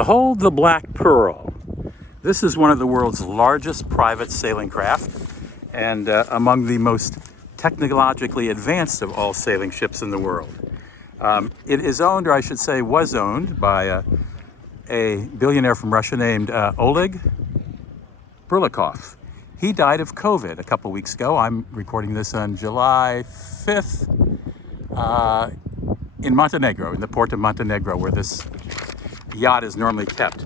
Behold the Black Pearl. This is one of the world's largest private sailing craft and among the most technologically advanced of all sailing ships in the world. It is owned, or I should say was owned, by a billionaire from Russia named Oleg Burlakov. He died of COVID a couple weeks ago. I'm recording this on July 5th in Montenegro, in the port of Montenegro, where this yacht is normally kept.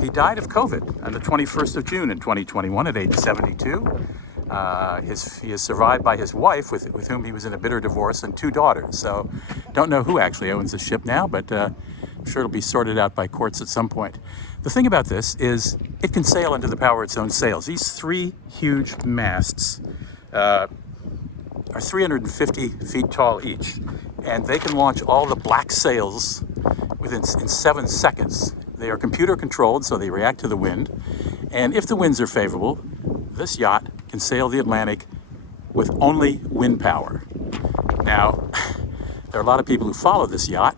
He died of COVID on the 21st of June in 2021 at age 72. He is survived by his wife, with whom he was in a bitter divorce, and 2 daughters. So don't know who actually owns the ship now, but I'm sure it'll be sorted out by courts at some point. The thing about this is it can sail under the power of its own sails. These 3 huge masts are 350 feet tall each, and they can launch all the black sails in 7 seconds. They are computer controlled, so they react to the wind. And if the winds are favorable, this yacht can sail the Atlantic with only wind power. Now, there are a lot of people who follow this yacht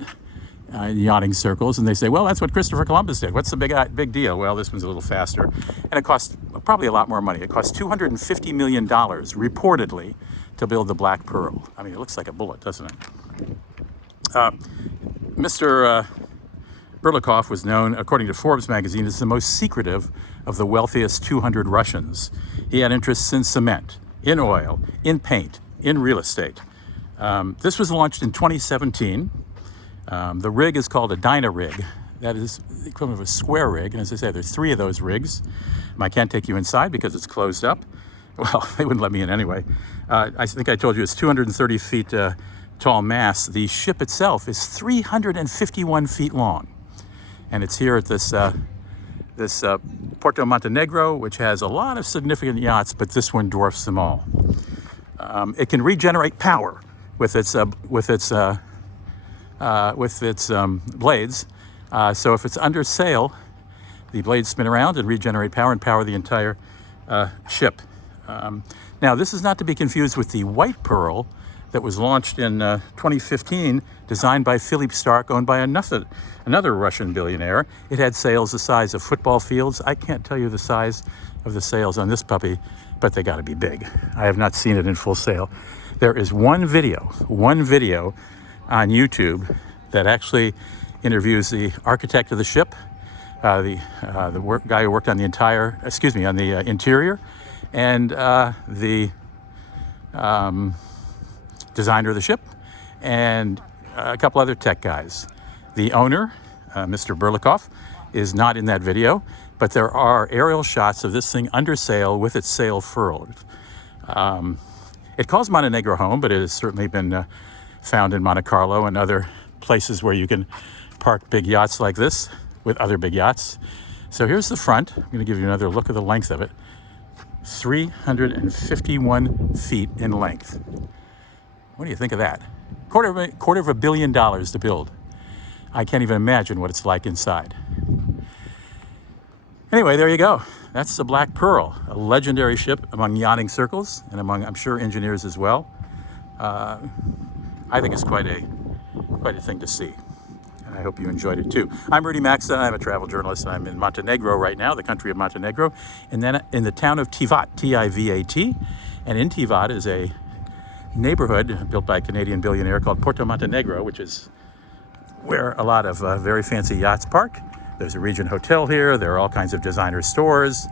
in yachting circles, and they say, well, that's what Christopher Columbus did. What's the big deal? Well, this one's a little faster, and it costs probably a lot more money. It costs $250 million, reportedly, to build the Black Pearl. I mean, it looks like a bullet, doesn't it? Mr. Burlakov was known, according to Forbes magazine, as the most secretive of the wealthiest 200 Russians. He had interests in cement, in oil, in paint, in real estate. This was launched in 2017. The rig is called a dyna rig. That is the equivalent of a square rig. And as I say, there's 3 of those rigs. I can't take you inside because it's closed up. Well, they wouldn't let me in anyway. I think I told you it's 230 feet tall mast. The ship itself is 351 feet long. And it's here at this Porto Montenegro, which has a lot of significant yachts, but this one dwarfs them all. It can regenerate power with its blades. So if it's under sail, the blades spin around and regenerate power and power the entire ship. Now, this is not to be confused with the White Pearl that was launched in 2015, designed by Philippe Starck, owned by another Russian billionaire. It had sails the size of football fields. I can't tell you the size of the sails on this puppy, but they got to be big. I have not seen it in full sail. There is one video on YouTube that actually interviews the architect of the ship, the guy who worked on the interior, and the designer of the ship, and a couple other tech guys. The owner, Mr. Burlakov, is not in that video, but there are aerial shots of this thing under sail with its sail furled. It calls Montenegro home, but it has certainly been found in Monte Carlo and other places where you can park big yachts like this with other big yachts. So here's the front. I'm going to give you another look at the length of it. 351 feet in length. What do you think of that? Quarter of $1 billion to build. I can't even imagine what it's like inside. Anyway, there you go. That's the Black Pearl, a legendary ship among yachting circles and among, I'm sure, engineers as well. I think it's quite a thing to see. And I hope you enjoyed it too. I'm Rudy Maxa. I'm a travel journalist. I'm in Montenegro right now, the country of Montenegro, and then in the town of Tivat, T-I-V-A-T. And in Tivat is a neighborhood built by a Canadian billionaire called Porto Montenegro, which is where a lot of very fancy yachts park. There's a Regent Hotel here. There are all kinds of designer stores.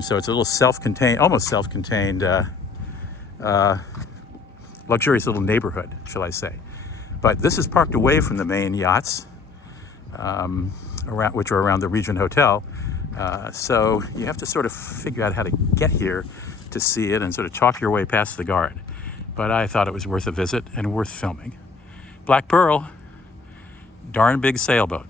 So it's a little self-contained, almost self-contained, luxurious little neighborhood, shall I say. But this is parked away from the main yachts, which are around the Regent Hotel. So you have to sort of figure out how to get here to see it and sort of chalk your way past the guard. But I thought it was worth a visit and worth filming. Black Pearl, darn big sailboat.